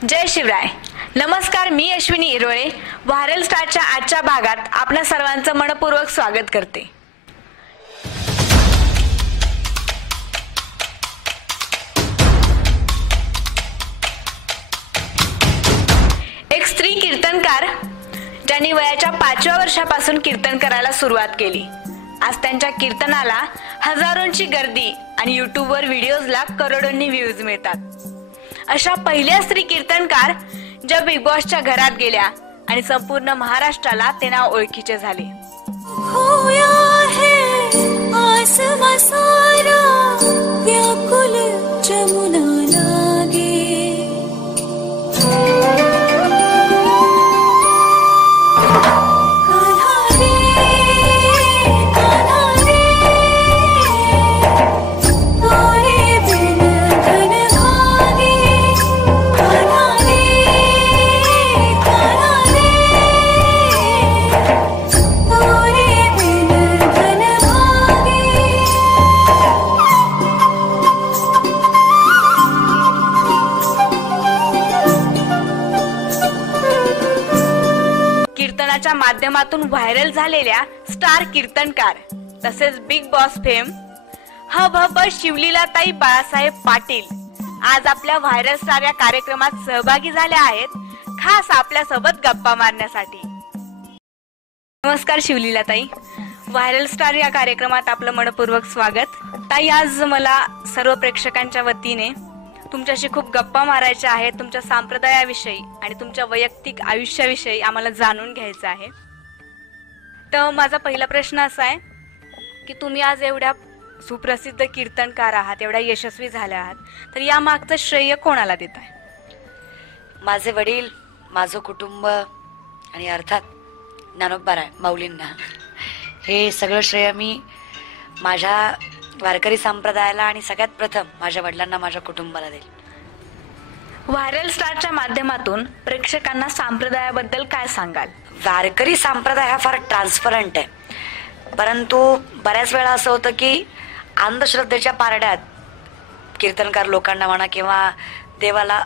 जय शिवराय. नमस्कार, मी अश्विनी इरोळे व्हायरल स्टारच्या आजच्या भागात आपल्या सर्वांचं मनपूर्वक स्वागत करते. एक स्त्री कीर्तनकार ज्यांनी वयाच्या 5व्या वर्षापासून कीर्तन करायला सुरुवात केली. आज त्यांच्या कीर्तनाला हजारोंची गर्दी आणि युट्यूबवर व्हिडिओजला करोडोंनी व्ह्यूज मिळतात. अशा पहिल्या स्त्री कीर्तनकार ज्या बिग बॉसच्या घरात गेल्या आणि संपूर्ण महाराष्ट्राला ते नाव ओळखीचे झाले. कीर्तनाच्या माध्यमातून व्हायरल झालेल्या स्टार कीर्तनकार तसेच बिग बॉस फेम हब शिवलीलाताई बाळासाहेब पाटील आज आपल्या व्हायरल स्टार या कार्यक्रमात सहभागी झाल्या आहेत, खास आपल्या सोबत गप्पा मारण्यासाठी. नमस्कार शिवलीलाताई, व्हायरल स्टार या कार्यक्रमात आपलं मनपूर्वक स्वागत. ताई, आज मला सर्व प्रेक्षकांच्या वतीने तुमच्याशी खूप गप्पा मारायच्या आहेत. तुमच्या संप्रदायाविषयी आणि तुमच्या वैयक्तिक आयुष्याविषयी आम्हाला जाणून घ्यायचं आहे. तर माझा पहिला प्रश्न असा आहे की तुम्ही आज एवढ्या सुप्रसिद्ध कीर्तनकार आहात, एवढ्या यशस्वी झाल्या आहात, तर या मागचं श्रेय कोणाला देताय? माझे वडील, माझं कुटुंब आणि अर्थात ज्ञानोबाराय माऊलींना. हे सगळं श्रेय मी माझ्या वारकरी संप्रदायाला आणि सगळ्यात प्रथम माझ्या वडिलांना, माझ्या कुटुंबाला देईल. व्हायरल स्टारच्या माध्यमातून प्रेक्षकांना संप्रदायाबद्दल काय सांगाल? वारकरी संप्रदाय हा फार ट्रान्सपरंट आहे, परंतु बऱ्याच वेळा असं होतं की अंधश्रद्धेच्या पारड्यात कीर्तनकार लोकांना म्हणा किंवा देवाला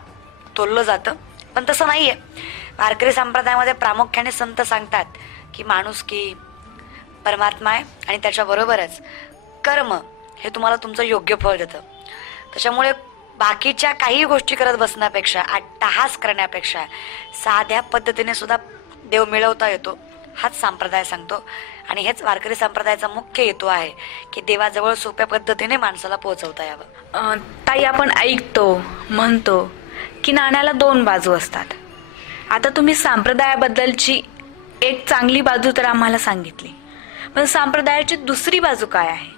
तोललं जातं, पण तसं नाहीये. वारकरी संप्रदायामध्ये प्रामुख्याने संत सांगतात की माणुसकी परमात्मा आहे आणि त्याच्याबरोबरच कर्म हे तुम्हाला तुमचं योग्य फळ देतं. त्याच्यामुळे बाकीच्या काही गोष्टी करत बसण्यापेक्षा, अट्टहास करण्यापेक्षा साध्या पद्धतीने सुद्धा देव मिळवता येतो, हाच संप्रदाय सांगतो. आणि हेच वारकरी संप्रदायाचा मुख्य हेतू आहे की देवाजवळ सोप्या पद्धतीने माणसाला पोहोचवता यावं. ताई, आपण ऐकतो, म्हणतो की नाण्याला दोन बाजू असतात. आता तुम्ही संप्रदायाबद्दलची एक चांगली बाजू तर आम्हाला सांगितली, पण संप्रदायाची दुसरी बाजू काय आहे?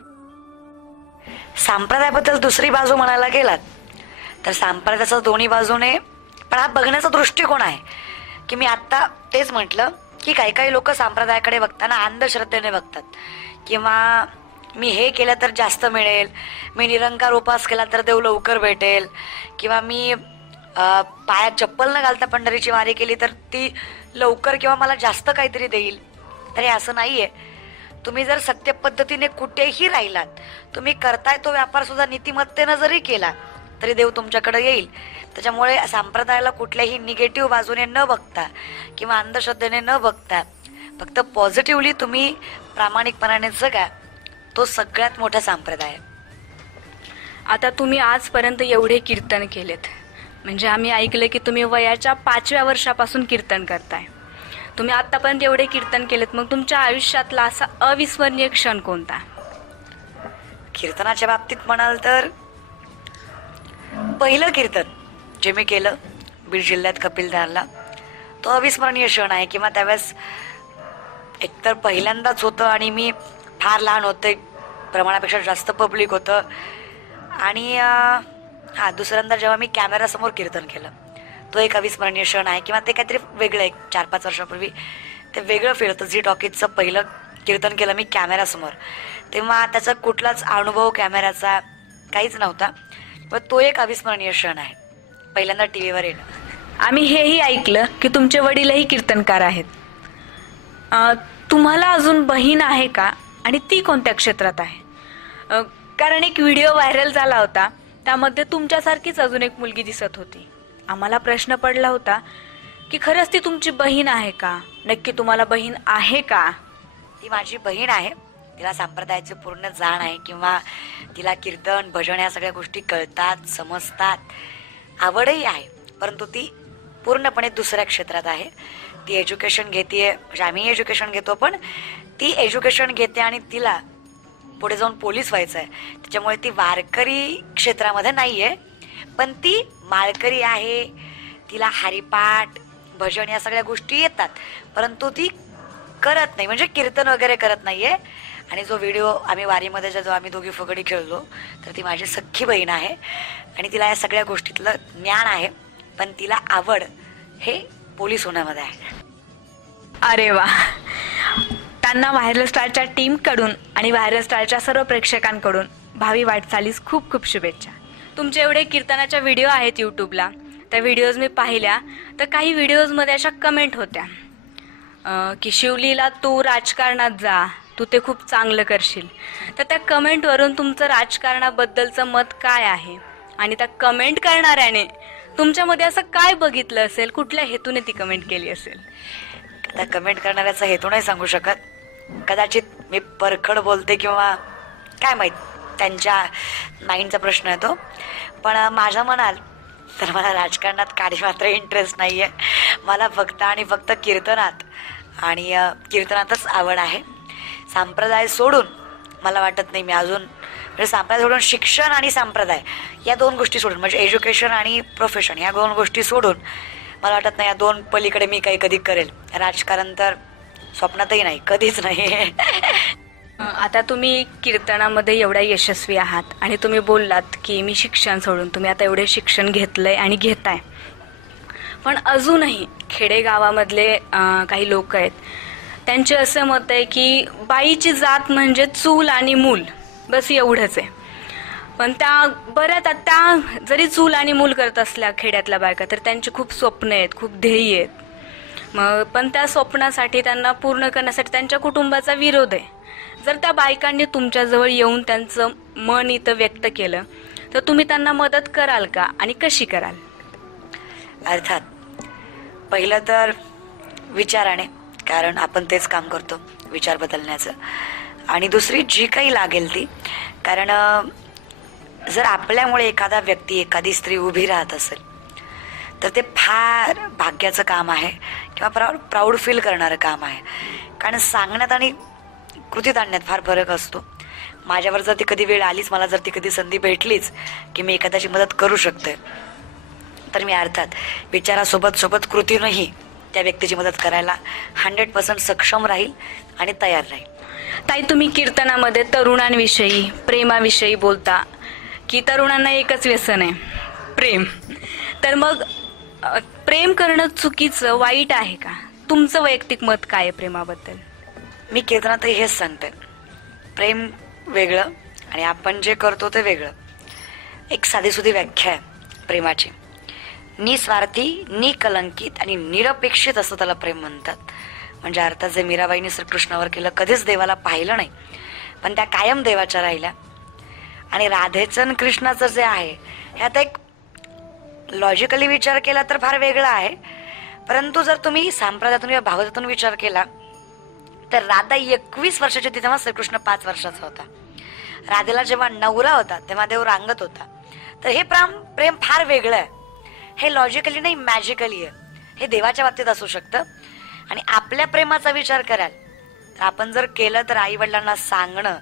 संप्रदायाबद्दल दुसरी बाजू म्हणायला गेलात तर संप्रदायाचा दोन्ही बाजूने पण हा बघण्याचा दृष्टिकोन आहे की मी आता तेच म्हटलं की काही लोक संप्रदायाकडे बघताना अंधश्रद्धेने बघतात, किंवा मी हे केलं तर जास्त मिळेल, मी निरंकार उपास केला तर देव लवकर भेटेल, किंवा मी पायात चप्पल न घालता पंढरीची वारी केली तर ती लवकर किंवा मला जास्त काहीतरी देईल. तर हे असं नाहीये. तुम्ही जर सत्य पद्धतीने कुठेही राहिलात, तुम्ही करताय तो व्यापार सुद्धा नीतिमत्तेनं जरी केला तरी देव तुमच्याकडे येईल. त्याच्यामुळे संप्रदायाला कुठल्याही निगेटिव्ह बाजूने न बघता किंवा अंधश्रद्धेने न बघता फक्त पॉझिटिव्हली तुम्ही प्रामाणिकपणाने जगा, तो सगळ्यात मोठा संप्रदाय आहे. आता तुम्ही आजपर्यंत एवढे कीर्तन केलेत, म्हणजे आम्ही ऐकले की तुम्ही वयाच्या 5व्या वर्षापासून कीर्तन करताय. तुम्ही आतापर्यंत एवढे कीर्तन केलेत, मग तुमच्या आयुष्यातला असा अविस्मरणीय क्षण कोणता? कीर्तनाच्या बाबतीत म्हणाल तर पहिलं कीर्तन जे मी केलं बीड जिल्ह्यात कपिलधारला, तो अविस्मरणीय क्षण आहे. किंवा त्यावेळेस एकतर पहिल्यांदाच होतं आणि मी फार लहान होते, प्रमाणापेक्षा जास्त पब्लिक होतं. आणि दुसऱ्यांदा जेव्हा मी कॅमेरासमोर कीर्तन केलं, तो एक अविस्मरणीय क्षण आहे. किंवा ते काहीतरी वेगळं, एक 4-5 वर्षापूर्वी ते वेगळं फील होतं. झी टॉकीजचं पहिलं कीर्तन केलं मी कॅमेरासमोर, तेव्हा त्याचा कुठलाच अनुभव कॅमेऱ्याचा काहीच नव्हता, पण तो एक अविस्मरणीय क्षण आहे, पहिल्यांदा टीव्हीवर येणं. आम्ही हेही ऐकलं की तुमचे वडीलही कीर्तनकार आहेत. तुम्हाला अजून बहीण आहे का, आणि ती कोणत्या क्षेत्रात आहे? कारण एक व्हिडिओ व्हायरल झाला होता, त्यामध्ये तुमच्यासारखीच अजून एक मुलगी दिसत होती. आम्हाला प्रश्न पडला होता की खरंच ती तुमची बहीण आहे का, नक्की तुम्हाला बहीण आहे का? ती माझी बहीण आहे. तिला संप्रदायाची पूर्ण जाण आहे किंवा तिला कीर्तन भजन या सगळ्या गोष्टी कळतात, समजतात, आवडही आहे. परंतु ती पूर्णपणे दुसऱ्या क्षेत्रात आहे. ती एज्युकेशन घेते, म्हणजे आम्ही एज्युकेशन घेतो, पण ती एज्युकेशन घेते आणि तिला पुढे जाऊन पोलीस व्हायचं आहे. त्याच्यामुळे ती वारकरी क्षेत्रामध्ये नाही आहे, पण ती माळकरी आहे. तिला हरिपाठ भजन या सगळ्या गोष्टी येतात, परंतु ती करत नाही, म्हणजे कीर्तन वगैरे करत नाहीये. आणि जो व्हिडिओ आम्ही वारीमध्ये जो आम्ही दोघी फुगडी खेळलो, तर ती माझी सख्खी बहीण आहे आणि तिला या सगळ्या गोष्टीतलं ज्ञान आहे, पण तिला आवड हे पोलीस होण्यामध्ये आहे. अरे वा. त्यांना व्हायरल स्टारच्या टीमकडून आणि व्हायरल स्टारच्या सर्व प्रेक्षकांकडून भावी वाटचालीस खूप खूप शुभेच्छा. तुमचे एवढे कीर्तनाच्या व्हिडिओ आहेत यूट्यूबला, त्या व्हिडिओज मी पाहिल्या, तर काही व्हिडिओजमध्ये अशा कमेंट होत्या की शिवलीला तू राजकारणात जा, तू ते खूप चांगलं करशील. तर त्या कमेंटवरून तुमचं राजकारणाबद्दलचं मत काय आहे आणि त्या कमेंट करणाऱ्याने तुमच्यामध्ये असं काय बघितलं असेल, कुठल्या हेतूने ती कमेंट केली असेल? आता कमेंट करणाऱ्याचा हेतू नाही सांगू शकत. कदाचित मी परखड बोलते किंवा काय माहीत, त्यांच्या माइंडचा प्रश्न आहे तो. पण माझ्या म्हणाल तर मला राजकारणात काही मात्र इंटरेस्ट नाही आहे. मला फक्त आणि फक्त कीर्तनात आणि कीर्तनातच आवड आहे. संप्रदाय सोडून मला वाटत नाही मी अजून, म्हणजे संप्रदाय सोडून शिक्षण आणि संप्रदाय या दोन गोष्टी सोडून, म्हणजे एज्युकेशन आणि प्रोफेशन या दोन गोष्टी सोडून मला वाटत नाही या दोन पलीकडे मी काही कधी करेल. राजकारण तर स्वप्नातही नाही, कधीच नाही. आता तुम्ही कीर्तनामध्ये एवढ्या यशस्वी आहात आणि तुम्ही बोललात की मी शिक्षण सोडून, तुम्ही आता एवढे शिक्षण घेतलंय आणि घेताय, पण अजूनही खेडेगावामधले काही लोक आहेत, त्यांचे असं मत आहे की बाईची जात म्हणजे चूल आणि मूल, बस एवढंच आहे. पण त्या बऱ्याच त्या जरी चूल आणि मूल करत असल्या खेड्यातल्या बायका, तर त्यांची खूप स्वप्न आहेत, खूप ध्येय आहेत. मग पण त्या स्वप्नासाठी त्यांना पूर्ण करण्यासाठी त्यांच्या कुटुंबाचा विरोध आहे. जर त्या बायकांनी तुमच्याजवळ येऊन त्यांचं मन इथं व्यक्त केलं, तर तुम्ही त्यांना मदत कराल का आणि कशी कराल? अर्थात पहिलं तर विचाराने, कारण आपण तेच काम करतो विचार बदलण्याचं. आणि दुसरी जी काही लागेल ती, कारण जर आपल्यामुळे एखादा व्यक्ती, एखादी स्त्री उभी राहत असेल, तर ते फार भाग्याचं काम आहे किंवा प्राऊड फील करणारं काम आहे. कारण सांगण्यात आणि कृतीत आणण्यात फार फरक असतो. माझ्यावर जर ती कधी वेळ आलीच, मला जर ती कधी संधी भेटलीच की मी एखाद्याची मदत करू शकते, तर मी अर्थात विचारासोबत सोबत कृतीनंही त्या व्यक्तीची मदत करायला 100% सक्षम राहील आणि तयार राहील. ताई, तुम्ही कीर्तनामध्ये तरुणांविषयी, प्रेमाविषयी बोलता की तरुणांना एकच व्यसन आहे, प्रेम. तर मग प्रेम करणं चुकीचं, वाईट आहे का? तुमचं वैयक्तिक मत काय आहे प्रेमाबद्दल? मी कीर्तनातही हेच सांगते, प्रेम वेगळं आणि आपण जे करतो ते वेगळं. एक साधीसुधी व्याख्या आहे प्रेमाची, निस्वार्थी, निकलंकित आणि निरपेक्षित असं त्याला प्रेम म्हणतात. म्हणजे अर्थात जे मीराबाईंनी श्रीकृष्णावर केलं, कधीच देवाला पाहिलं नाही, पण त्या कायम देवाच्या राहिल्या. आणि राधेचं आणि कृष्णाचं जे आहे, ह्यात एक लॉजिकली विचार केला तर फार वेगळा आहे. परंतु जर तुम्ही संप्रदायातून किंवा भागवतातून विचार केला, तर राधा 21 वर्षाची होती तेव्हा श्रीकृष्ण 5 वर्षाचा होता. राधेला जेव्हा नवरा होता तेव्हा देव रांगत होता. तर हे प्रेम फार वेगळं आहे. हे लॉजिकली नाही, मॅजिकली आहे. हे देवाच्या बाबतीत असू शकतं. आणि आपल्या प्रेमाचा विचार कराल तर आपण जर केलं तर आई वडिलांना सांगणं,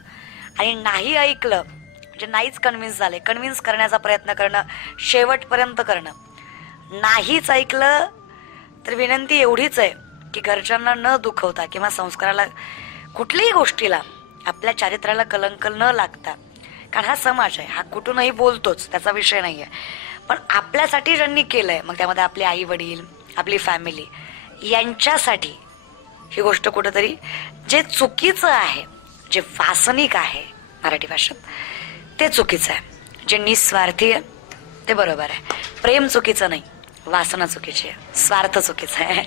आणि नाही ऐकलं म्हणजे नाहीच कन्व्हिन्स झाले, कन्व्हिन्स करण्याचा प्रयत्न करणं, शेवटपर्यंत करणं. नाहीच ऐकलं तर विनंती एवढीच आहे की घरच्यांना न दुखवता किंवा संस्काराला, कुठल्याही गोष्टीला, आपल्या चारित्र्याला कलंक न लागता, कारण हा समाज आहे, हा कुठूनही बोलतोच, त्याचा विषय नाही आहे, पण आपल्यासाठी ज्यांनी केलंय, मग त्यामध्ये आपले आई वडील, आपली फॅमिली, यांच्यासाठी ही गोष्ट कुठंतरी जे चुकीचं आहे, जे वासनिक आहे मराठी भाषेत, ते चुकीचं आहे. जे निस्वार्थी आहे ते बरोबर आहे. प्रेम चुकीचं नाही, वासना चुकीची आहे, स्वार्थ चुकीचा आहे.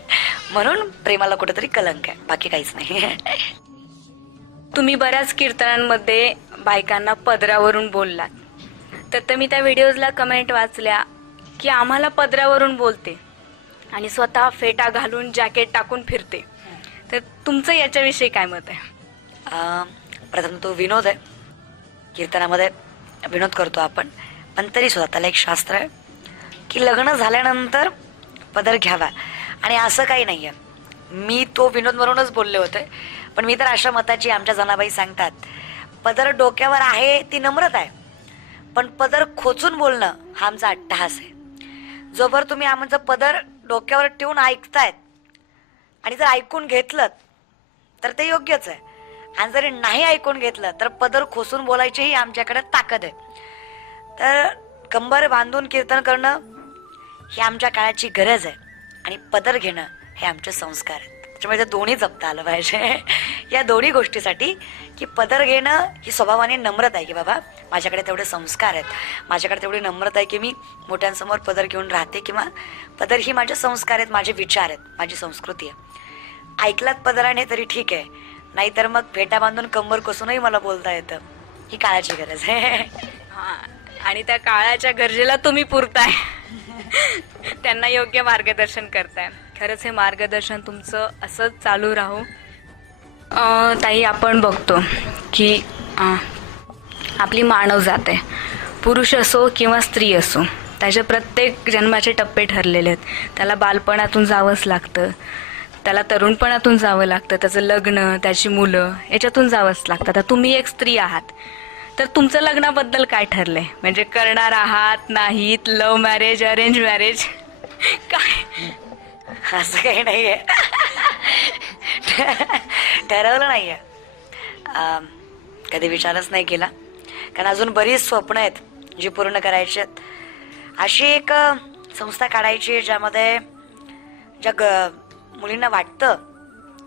म्हणून प्रेमाला कुठेतरी कलंक आहे, बाकी काहीच नाही. तुम्ही बऱ्याच कीर्तनांमध्ये बायकांना पदरावरून बोललात, तर मी त्या व्हिडिओजला कमेंट वाचल्या की आम्हाला पदरावरून बोलते आणि स्वतः फेटा घालून जॅकेट टाकून फिरते. तर तुमचं याच्याविषयी काय मत आहे? प्रथम तो विनोद आहे. कीर्तनामध्ये विनोद करतो आपण, पण तरी सुद्धा त्याला एक शास्त्र आहे की लग्न झाल्यानंतर पदर घ्यावा. आणि असं काही नाही आहे, मी तो विनोद म्हणूनच बोलले होते, पण मी तर अशा मताची, आमच्या जनाबाई सांगतात, पदर डोक्यावर आहे ती नम्रता आहे, पण पदर खोचून बोलणं हा आमचा अट्टहास आहे. जोवर तुम्ही आमचं पदर डोक्यावर ठेवून ऐकतायत आणि जर ऐकून घेतलं तर ते योग्यच आहे, आणि जरी नाही ऐकून घेतलं तर पदर खोसून बोलायचीही आमच्याकडे ताकद आहे. तर कंबर बांधून कीर्तन करणं ही आमच्या काळाची गरज आहे, आणि पदर घेणं हे आमचे संस्कार आहेत. त्याच्यामुळे ते दोन्ही जपता आलं पाहिजे. या दोन्ही गोष्टीसाठी की पदर घेणं ही स्वभावाने नम्रता आहे, की बाबा माझ्याकडे तेवढे संस्कार आहेत, माझ्याकडे तेवढी नम्रता आहे की मी मोठ्यांसमोर पदर घेऊन राहते, किंवा पदर ही माझे संस्कार आहेत, माझे विचार आहेत, माझी संस्कृती आहे. ऐकलात पदराने तरी ठीक आहे, नाहीतर मग फेटा बांधून कंबर कसूनही मला बोलता येतं. ही काळाची गरज आहे. आणि त्या काळाच्या गरजेला तुम्ही पुरताय, त्यांना योग्य मार्गदर्शन करताय. खरंच हे मार्गदर्शन तुमचं असंच चालू राहू. ताई, आपण बघतो की आपली मानव जात आहे, पुरुष असो किंवा स्त्री असो, त्याचे प्रत्येक जन्माचे टप्पे ठरलेले आहेत. त्याला बालपणातून जावंच लागतं, त्याला तरुणपणातून जावं लागतं, त्याचं लग्न, त्याची मुलं, याच्यातून जावंच लागतं. आता तुम्ही एक स्त्री आहात, तर तुमचं लग्नाबद्दल काय ठरलंय? म्हणजे करणार आहात, नाहीत, लव्ह मॅरेज, अरेंज मॅरेज, काय? असं काही नाहीये, ठरवलं नाहीये, कधी विचारच नाही केला, कारण अजून बरीच स्वप्न आहेत जी पूर्ण करायची आहेत. अशी एक संस्था काढायची ज्यामध्ये ज्या मुलींना वाटतं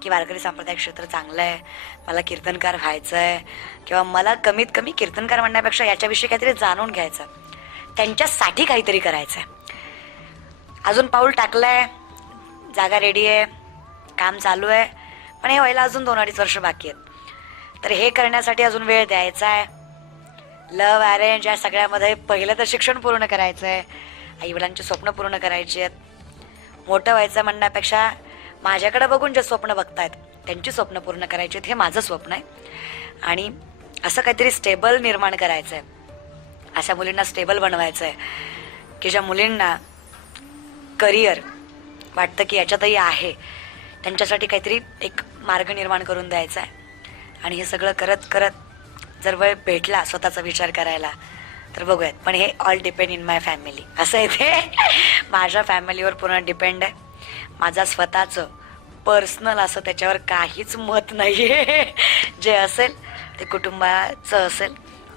की वारकरी सांप्रदायिक क्षेत्र चांगलं आहे, मला कीर्तनकार व्हायचं आहे, किंवा मला कमीत कमी कीर्तनकार म्हणण्यापेक्षा याच्याविषयी काहीतरी जाणून घ्यायचं, त्यांच्यासाठी काहीतरी करायचं आहे. अजून पाऊल टाकलंय, जागा रेडी आहे, काम चालू आहे, पण हे व्हायला अजून 2-2.5 वर्ष बाकी आहेत. तर हे करण्यासाठी अजून वेळ द्यायचा आहे. लव्ह अरेंज या सगळ्यामध्ये पहिलं तर शिक्षण पूर्ण करायचं आहे, आईवडिलांची स्वप्न पूर्ण करायची आहेत. मोठं व्हायचं म्हणण्यापेक्षा माझ्याकडे बघून जे स्वप्न बघतायत त्यांची स्वप्न पूर्ण करायची आहेत, हे माझं स्वप्न आहे. आणि असं काहीतरी स्टेबल निर्माण करायचं आहे, अशा मुलींना स्टेबल बनवायचं आहे की ज्या मुलींना करिअर वाटतं की याच्यातही आहे, त्यांच्यासाठी काहीतरी एक मार्ग निर्माण करून द्यायचा आहे. आणि हे सगळं करत करत जर वेळ भेटला स्वतःचा विचार करायला तर बघूयात. पण हे all depend in my family, असं आहे ते. माझ्या फॅमिलीवर पूर्ण डिपेंड आहे. माझा स्वतःचं पर्सनल असं त्याच्यावर काहीच मत नाहीये. जे असेल ते कुटुंबाचं असेल,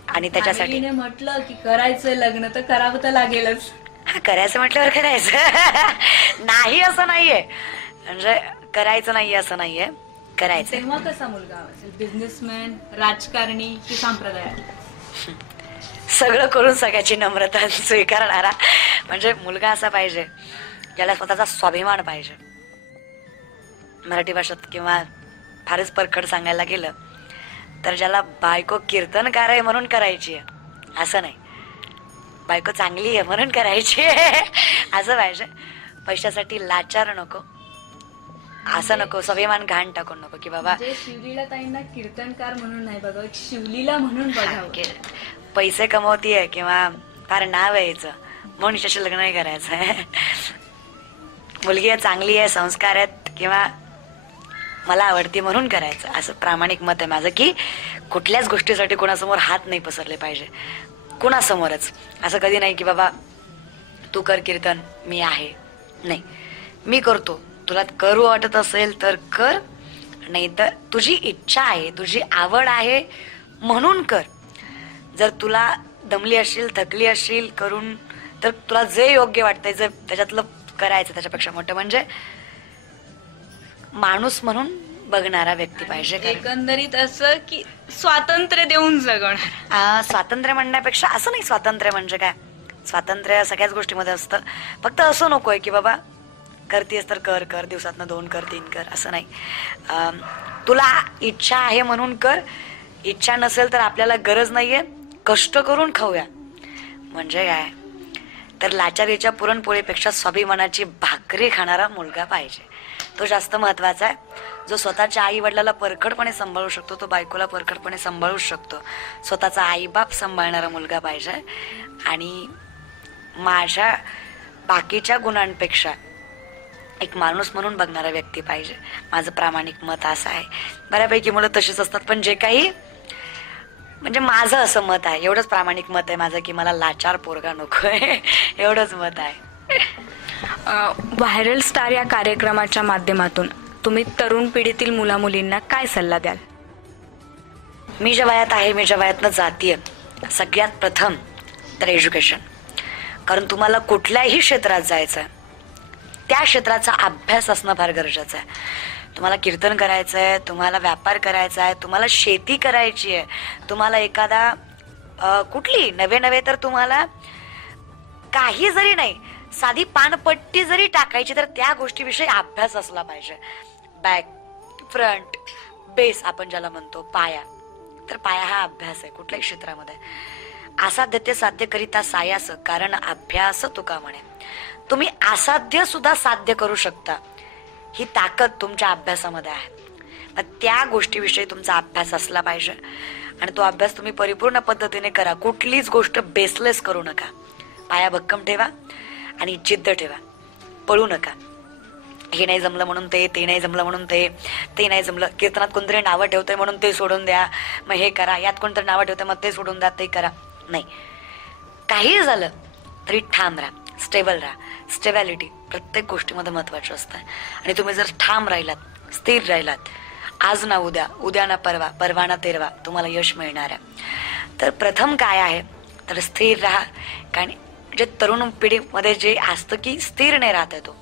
आणि त्याच्यासाठी म्हटलं की करायचं लग्न तर करावं तर लागेलच. हा, करायचं म्हटल्यावर करायचं नाही असं नाहीये, म्हणजे करायचं नाहीये असं नाहीये, करायचं. तेव्हा कसा मुलगा असेल? बिझनेसमॅन, राजकारणी की संप्रदाय? सगळं करून सगळ्याची नम्रता स्वीकारणारा म्हणजे मुलगा असा पाहिजे ज्याला स्वतःचा स्वाभिमान पाहिजे. मराठी भाषेत किंवा फारच परखड सांगायला गेलं तर ज्याला बायको कीर्तनकार आहे म्हणून करायची आहे असं नाही, बायको चांगली आहे म्हणून करायची आहे असं पाहिजे. पैशासाठी लाचार नको, असं नको, स्वाभिमान घाण टाकून नको की बाबा शिवलीला ताईंना कीर्तनकार म्हणून नाही बघा, शिवलीला म्हणून बघावं. पैसे कमवतीये किंवा फार नाव आहे हिचं म्हणून हिच्याशी लग्न नाही करायचं आहे. मुलगी आहे, चांगली आहे, संस्कार आहेत, किंवा मला आवडती म्हणून करायचं, असं प्रामाणिक मत आहे माझं. की कुठल्याच गोष्टीसाठी कोणासमोर हात नाही पसरले पाहिजे, कुणासमोरच. असं कधी नाही की बाबा तू कर कीर्तन, मी आहे, नाही, मी करतो, तुला करू वाटत असेल तर कर, नाही तर तुझी इच्छा आहे, तुझी आवड आहे म्हणून कर. जर तुला दमली असशील, थकली असशील करून, तर तुला जे योग्य वाटतंय जर त्याच्यातलं करायचं. त्याच्यापेक्षा मोठं म्हणजे माणूस म्हणून बघणारा व्यक्ती पाहिजे. एकंदरीत असं की स्वातंत्र्य देऊन जगणार. स्वातंत्र्य म्हणण्यापेक्षा असं नाही, स्वातंत्र्य म्हणजे काय, स्वातंत्र्य सगळ्याच गोष्टीमध्ये असतं. फक्त असं नकोय की बाबा करतेस तर कर कर, दिवसातनं 2 कर 3 कर, असं नाही. तुला इच्छा आहे म्हणून कर, इच्छा नसेल तर आपल्याला गरज नाहीये, कष्ट करून खाऊया. म्हणजे काय, तर लाचारीच्या पुरणपोळीपेक्षा स्वाभिमानाची भाकरी खाणारा मुलगा पाहिजे. तो जास्त महत्वाचा आहे. जो स्वतःच्या आई वडिलाला परखडपणे सांभाळू शकतो, तो बायकोला परखडपणे सांभाळू शकतो. स्वतःचा आईबाप सांभाळणारा मुलगा पाहिजे. आणि माझ्या बाकीच्या गुणांपेक्षा एक माणूस म्हणून बघणारा व्यक्ती पाहिजे. माझं प्रामाणिक मत असं आहे. बऱ्यापैकी मुलं तशीच असतात, पण जे काही म्हणजे माझं असं मत आहे, एवढंच प्रामाणिक मत आहे माझं, की मला लाचार पोरगा नकोय. एवढंच मत आहे. व्हायरल स्टार या कार्यक्रमाच्या माध्यमातून तुम्ही तरुण पिढीतील मुलामुलींना काय सल्ला द्याल? मी ज्या वयात आहे, मी ज्या वयातनं जातीय, सगळ्यात प्रथम तर एज्युकेशन. कारण तुम्हाला कुठल्याही क्षेत्रात जायचं आहे, त्या क्षेत्राचा अभ्यास असणं फार गरजेचं आहे. तुम्हाला कीर्तन करायचं आहे, तुम्हाला व्यापार करायचा आहे, तुम्हाला शेती करायची आहे, तुम्हाला एखादा कुठली नवे तर तुम्हाला काही जरी नाही, साधी पानपट्टी जरी टाकायची, तर त्या गोष्टीविषयी अभ्यास असला पाहिजे. बॅक, फ्रंट, बेस आपण ज्याला म्हणतो, पाया. तर पाया हा अभ्यास आहे कुठल्याही क्षेत्रामध्ये. असाध्य ते साध्य करिता सायास, कारण अभ्यास तुका म्हणे. तुम्ही असाध्य सुद्धा साध्य करू शकता, ही ताकद तुमच्या अभ्यासामध्ये आहे. मग त्या गोष्टीविषयी तुमचा अभ्यास असला पाहिजे. आणि तो अभ्यास तुम्ही परिपूर्ण पद्धतीने करा. कुठलीच गोष्ट बेसलेस करू नका. पाया भक्कम ठेवा आणि जिद्द ठेवा. पळू नका. हे नाही जमलं म्हणून ते नाही जमलं म्हणून ते नाही जमलं. कीर्तनात कोणतरी नावं ठेवतंय म्हणून ते सोडून द्या, मग हे करा. यात कोणतरी नावं ठेवतंय मग ते सोडून द्या, ते करा. नाही, काही झालं तरी ठाम राहा, स्टेबल राहा. स्टेबिलिटी प्रत्येक गोष्टीमध्ये महत्वाची असते. आणि तुम्ही जर ठाम राहिलात, स्थिर राहिलात, आज ना उद्या, उद्या ना परवा, परवा ना तेरवा, तुम्हाला यश मिळणार आहे. तर प्रथम काय आहे तर स्थिर राहा. कारण जे तरुण पिढीमध्ये जे असतं की स्थिर नाही राहत आहे, तो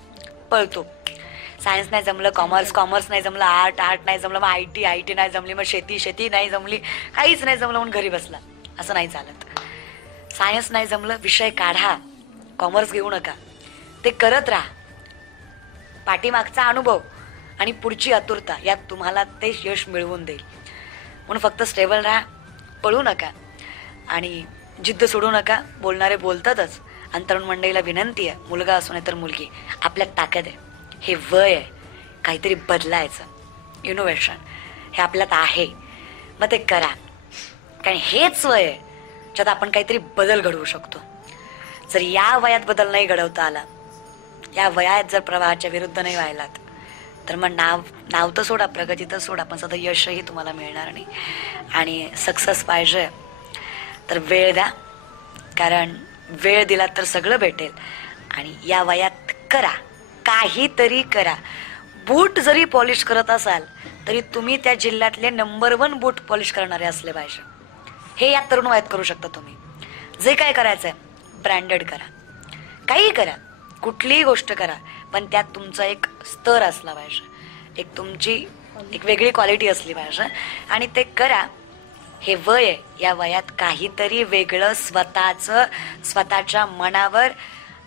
पळतो. सायन्स नाही जमलं, कॉमर्स नाही जमलं, आर्ट नाही जमलं, मग आय टी नाही जमली, मग शेती नाही जमली, काहीच नाही जमलं म्हणून घरी बसला. असं नाही चालत. सायन्स नाही जमलं, विषय काढा. कॉमर्स घेऊ नका, ते करत राहा. पाठीमागचा अनुभव आणि पुढची आतुरता यात तुम्हाला ते यश मिळवून देईल. म्हणून फक्त स्टेबल राहा, पळू नका आणि जिद्द सोडू नका. बोलणारे बोलतातच. आणि तरुण मंडळीला विनंती आहे, मुलगा असो नाही तर मुलगी, आपल्यात ताकद आहे, हे वय आहे, काहीतरी बदलायचं, इनोव्हेशन हे आपल्यात आहे. मग ते करा. कारण हेच वय आहे ज्यात आपण काहीतरी बदल घडवू शकतो. जर या वयात बदल नाही घडवता आला, या वयात जर प्रवाहाच्या विरुद्ध नाही व्हायलात, तर मग नाव तर सोडा, प्रगती तर सोडा, पण सध्या यशही तुम्हाला मिळणार नाही. आणि सक्सेस पाहिजे तर वेळ द्या. कारण वेळ दिला तर सगळं भेटेल. आणि या वयात करा, काहीतरी करा. बूट जरी पॉलिश करत असाल तरी तुम्ही त्या जिल्ह्यातले नंबर 1 बूट पॉलिश करणारे असले पाहिजे. हे या तरुण वयात करू शकता तुम्ही. जे काय करायचंय ब्रँडेड करा, काही करा, कुठलीही गोष्ट करा, पण त्यात तुमचा एक स्तर असला पाहिजे, एक तुमची एक वेगळी क्वालिटी असली पाहिजे. आणि ते करा. हे वय आहे, या वयात काहीतरी वेगळं स्वतःच्या मनावर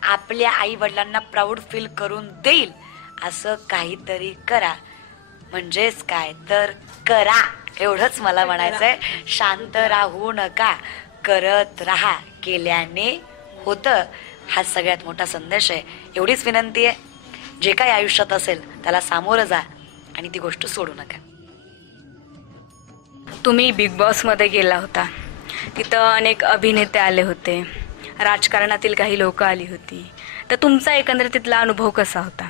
आपल्या आई वडिलांना प्राऊड फील करून देईल असं काहीतरी करा. म्हणजेच काय तर करा, एवढंच मला म्हणायचंय. शांत राहू नका, करत राहा. केल्याने होतं, हा सगळ्यात मोठा संदेश आहे. एवढीच विनंती आहे, जे काही आयुष्यात असेल त्याला सामोरं जा आणि ती गोष्ट सोडू नका. तुम्ही बिग बॉस मध्ये गेला होता, तिथं अनेक अभिनेते आले होते, राजकारणातील काही लोक आली होती, तर तुमचा एकंदरीत तिथला अनुभव कसा होता?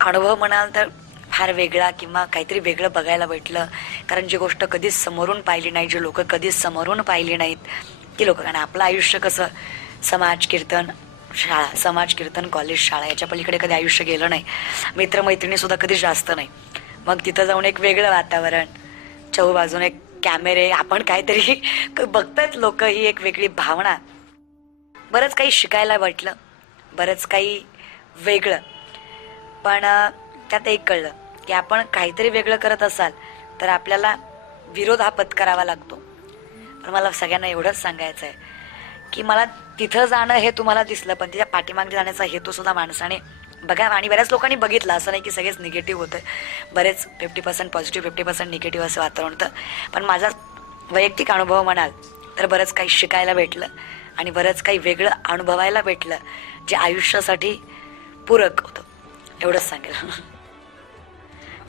अनुभव म्हणाल तर फार वेगळा, किंवा काहीतरी वेगळं बघायला भेटलं. कारण जी गोष्ट कधीच समोरून पाहिली नाही, जी लोक कधीच समोरून पाहिली नाहीत ती लोक. कारण आपलं आयुष्य कसं समाज कीर्तन शाळा, समाज कीर्तन कॉलेज शाळा, याच्या पलीकडे कधी आयुष्य गेलं नाही. मित्रमैत्रिणी सुद्धा कधी जास्त नाही. मग तिथं जाऊन एक वेगळं वातावरण, चहूबाजूने कॅमेरे, आपण काहीतरी बघतात लोक, ही एक वेगळी भावना. बरंच काही शिकायला वाटलं, बरंच काही वेगळं. पण त्यात एक कळलं की आपण काहीतरी वेगळं करत असाल तर आपल्याला विरोध हा पत्करावा लागतो. पण मला सगळ्यांना एवढंच सांगायचं आहे की मला तिथं जाणं हे तुम्हाला दिसलं, पण तिच्या पाठीमागे जाण्याचा हेतू सुद्धा माणसाने बघा. आणि बऱ्याच लोकांनी बघितलं, असं नाही की सगळेच निगेटिव्ह होतं. बरेच 50% पॉझिटिव्ह, 50% निगेटिव्ह असं वातावरण होतं. पण माझा वैयक्तिक अनुभव म्हणाल तर बरंच काही शिकायला भेटलं आणि बरंच काही वेगळं अनुभवायला भेटलं, जे आयुष्यासाठी पूरक होतं. एवढंच सांगेल.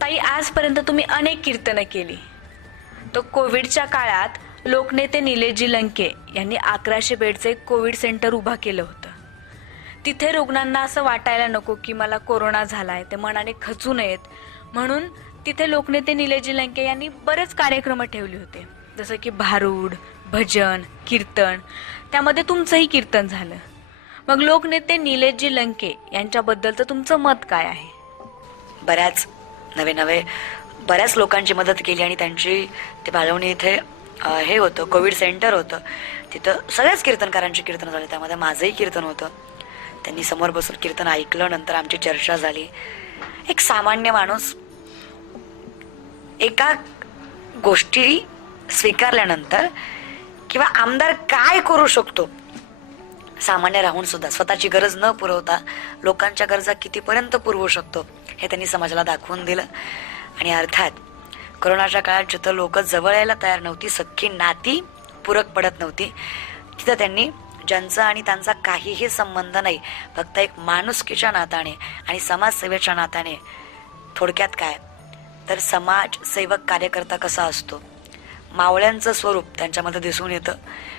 ताई, आजपर्यंत तुम्ही अनेक कीर्तनं केली. तो कोविडच्या काळात लोकनेते निलेशजी लंके यांनी 1100 बेडचं एक कोविड सेंटर उभा केलं होतं. तिथे रुग्णांना असं वाटायला नको की मला कोरोना झालाय, ते मनाने खचू नयेत म्हणून तिथे लोकनेते निलेशजी लंके यांनी बरेच कार्यक्रम ठेवले होते, जसं की भारूड, भजन, कीर्तन. त्यामध्ये तुमचंही कीर्तन झालं. मग लोकनेते निलेशजी लंके यांच्याबद्दलचं तुमचं मत काय आहे? बऱ्याच बऱ्याच लोकांची मदत केली आणि त्यांची ते बाळवणी इथे हे होतं, कोविड सेंटर होतं. तिथं सगळ्याच कीर्तनकारांची कीर्तन झाली, त्यामध्ये माझंही कीर्तन होतं. त्यांनी समोर बसून कीर्तन ऐकलं, नंतर आमची चर्चा झाली. एक सामान्य माणूस एका गोष्टी स्वीकारल्यानंतर किंवा आमदार काय करू शकतो, सामान्य राहून सुद्धा स्वतःची गरज न पुरवता लोकांच्या गरजा कितीपर्यंत पुरवू शकतो, हे त्यांनी समाजाला दाखवून दिलं. आणि अर्थात कोरोनाच्या काळात जिथं लोक जवळ यायला तयार नव्हती, सख्खी नाती पूरक पडत नव्हती, तिथं त्यांनी ज्यांचा आणि त्यांचा काहीही संबंध नाही, फक्त एक माणुसकीच्या नात्याने आणि समाजसेवेच्या नात्याने, थोडक्यात काय तर समाजसेवक कार्यकर्ता कसा असतो, मावळ्यांचं स्वरूप त्यांच्यामध्ये दिसून येतं,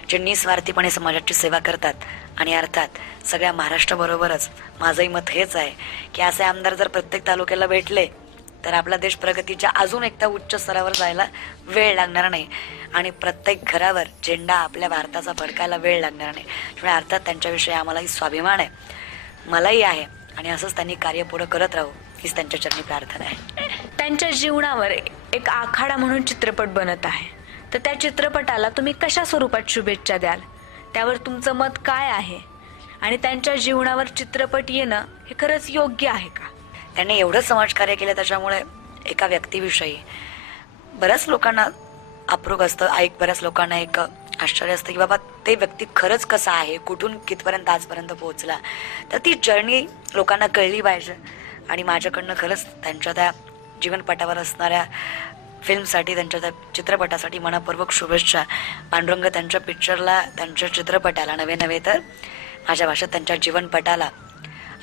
जे निस्वार्थीपणे समाजाची सेवा करतात. आणि अर्थात सगळ्या महाराष्ट्राबरोबरच माझंही मत हेच आहे की असे आमदार जर प्रत्येक तालुक्याला भेटले तर आपला देश प्रगतीच्या अजून एकदा उच्च स्तरावर जायला वेळ लागणार नाही आणि प्रत्येक घरावर झेंडा आपल्या भारताचा फडकायला वेळ लागणार नाही. त्यामुळे अर्थात त्यांच्याविषयी आम्हालाही स्वाभिमान आहे, मलाही आहे, आणि असंच त्यांनी कार्य पुढे करत राहू हीच त्यांच्या चरणी प्रार्थना आहे. त्यांच्या जीवनावर एक आखाडा म्हणून चित्रपट बनत आहे, तर त्या चित्रपटाला तुम्ही कशा स्वरूपात शुभेच्छा द्याल? त्यावर तुमचं मत काय आहे? आणि त्यांच्या जीवनावर चित्रपट येणं हे खरंच योग्य आहे का? त्यांनी एवढं समाजकार्य केलं, त्याच्यामुळे एका व्यक्तीविषयी बऱ्याच लोकांना अप्रूप असतं, बऱ्याच लोकांना एक आश्चर्य असतं की बाबा ते व्यक्ती खरंच कसा आहे, कुठून कितपर्यंत आजपर्यंत पोहोचला. तर ती जर्नी लोकांना कळली पाहिजे. आणि माझ्याकडनं खरंच त्यांच्या त्या जीवनपटावर असणाऱ्या फिल्मसाठी, त्यांच्या त्या चित्रपटासाठी मनपूर्वक शुभेच्छा. पांडुरंग त्यांच्या पिक्चरला, त्यांच्या चित्रपटाला, नवे तर माझ्या भाषेत त्यांच्या जीवनपटाला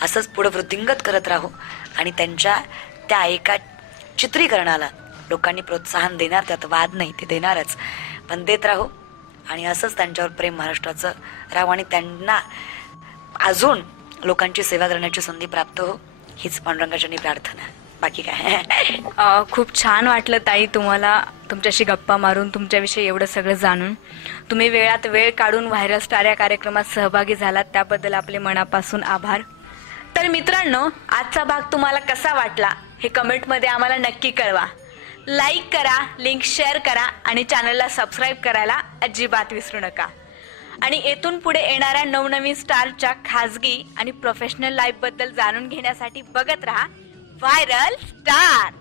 असंच पुढं वृद्धिंगत करत राहू आणि त्यांच्या त्या एका चित्रीकरणाला लोकांनी प्रोत्साहन देणार, त्यात वाद नाही, ते देणारच, पण देत राहू. आणि असंच त्यांच्यावर प्रेम महाराष्ट्राचं राहू आणि त्यांना अजून लोकांची सेवा करण्याची संधी प्राप्त हो, हीच पांडुरंगाची प्रार्थना. बाकी काय. खूप छान वाटलं ताई तुम्हाला तुमच्याशी गप्पा मारून, तुमच्याविषयी एवढं सगळं जाणून. तुम्ही वेळात वेळ काढून व्हायरल स्टार या कार्यक्रमात सहभागी झालात, त्याबद्दल आपले मनापासून आभार. तर मित्रांनो, आजचा भाग तुम्हाला कसा वाटला हे कमेंटमध्ये आम्हाला नक्की कळवा. लाईक करा, लिंक शेअर करा आणि चॅनलला सबस्क्राईब करायला अजिबात विसरू नका. आणि येथून पुढे येणाऱ्या नवनवीन स्टारच्या खाजगी आणि प्रोफेशनल लाईफ बद्दल जाणून घेण्यासाठी बघत राहा व्हायरल स्टार.